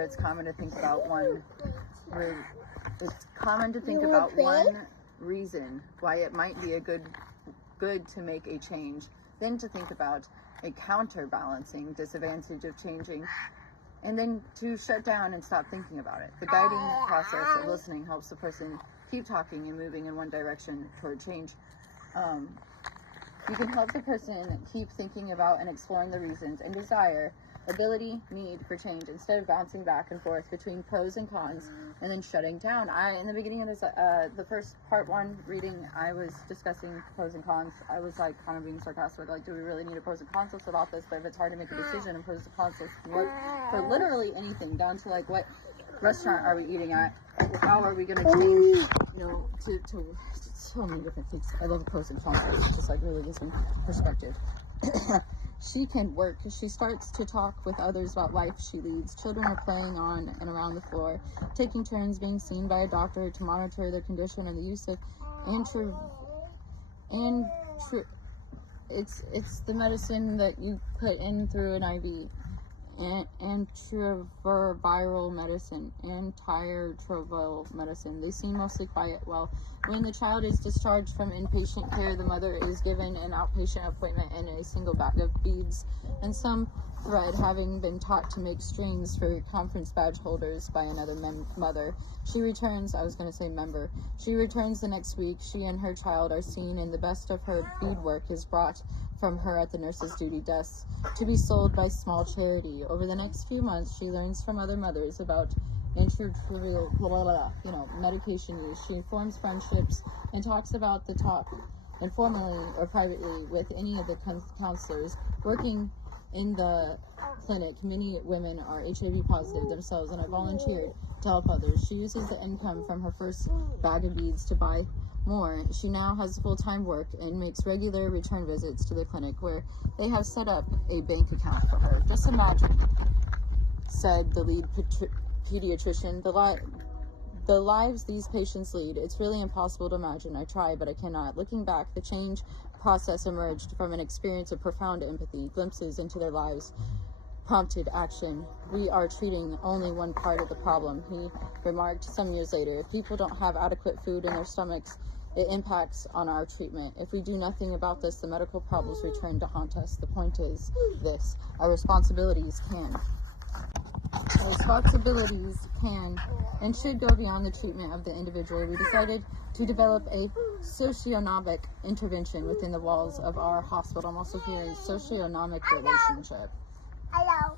here, it's common to think about one reason why it might be a good to make a change, then to think about a counterbalancing disadvantage of changing, and then to shut down and stop thinking about it. The guiding process of listening helps the person keep talking and moving in one direction toward change. You can help the person keep thinking about and exploring the reasons and desire, ability, need for change, instead of bouncing back and forth between pros and cons and then shutting down. In the beginning of this, the first part one reading, I was discussing pros and cons. I was like kind of being sarcastic, like, do we really need a pros and cons list about this? But if it's hard to make a decision, and pros and cons list can work for literally anything, down to like, what restaurant are we eating at? How are we going to change, to so many different things. I love pros and cons list. It just like really gives me perspective. She can work. She starts to talk with others about life she leads. Children are playing on and around the floor, taking turns being seen by a doctor to monitor their condition, and the use of it's the medicine that you put in through an IV. Antiretroviral medicine. They seem mostly quiet. Well, when the child is discharged from inpatient care, the mother is given an outpatient appointment and a single bag of beads and some thread, having been taught to make strings for conference badge holders by another mother. She returns the next week. She and her child are seen, and the best of her beadwork is brought from her at the nurse's duty desk to be sold by small charity. Over the next few months, she learns from other mothers about medication use. She forms friendships and talks about the talk informally or privately with any of the counselors working in the clinic. Many women are HIV positive themselves and are volunteered to help others. She uses the income from her first bag of beads to buy more. She now has full-time work and makes regular return visits to the clinic, where they have set up a bank account for her. Just imagine, said the lead pediatrician, the lives these patients lead. It's really impossible to imagine. I try, but I cannot. Looking back, the change process emerged from an experience of profound empathy. Glimpses into their lives prompted action. We are treating only one part of the problem, he remarked some years later. If people don't have adequate food in their stomachs, it impacts on our treatment. If we do nothing about this, the medical problems return to haunt us. The point is this: our responsibilities can and should go beyond the treatment of the individual. We decided to develop a socioeconomic intervention within the walls of our hospital. I'm also hearing socioeconomic relationship. Hello.